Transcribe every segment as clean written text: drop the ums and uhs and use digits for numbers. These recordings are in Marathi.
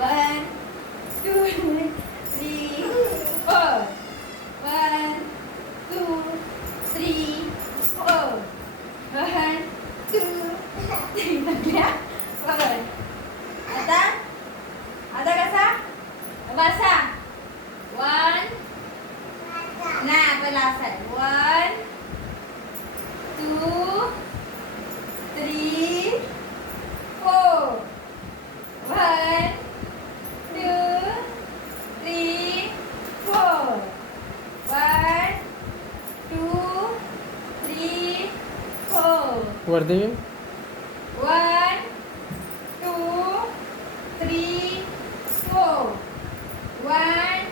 1 2 3 4 1 2 3 4 1 2 3 4 आता आता कसा बसा 1 नाही पहिला असा आहे 1 2 3 4 1 2 3 4 1 2 3 4 वरती 1 2 3 4 1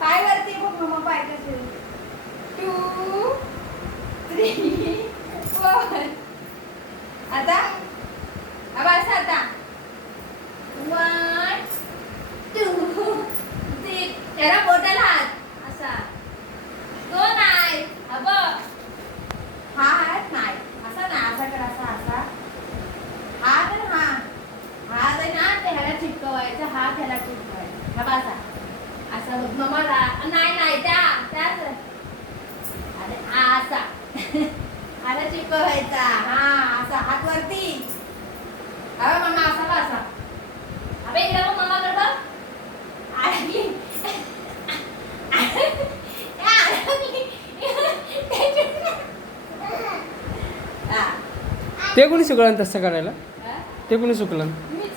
पाय वरती बघ मग पाय कसे 2 3 4 आता बस आता 1 2 3 त्याला बोटाला हात असा दोन आहे अब हा हात नाही असा ना असा कर असा असा हा तर हा हा तर ना ते ह्याला चिटकवायचा हा त्याला चिटकवायचा हा बसा असं बघ मम्माला नाही नाही त्याच अरे असा ह्याला चिटकवायचा हा असा हात वरती अरे मम्मा असा बसा अबे इकडे बघ मम्माकडे बघ अडकली ते कोणी शिकवलं तसं करायला ते कोणी शिकवलं